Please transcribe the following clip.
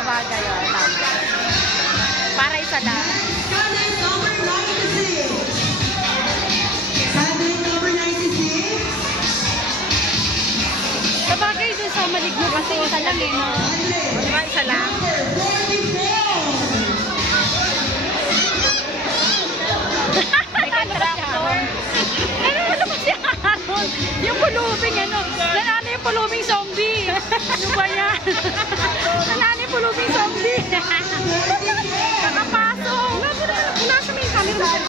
sa bagay. Oh, tama. Para isa lang. Sa bagay doon sa maligno kasi isa lang eh. No? Diba isa lang? Ano ba si Aaron? Yung pulubing ano? Nanalo yung pulubing zombie. Ano ba yan?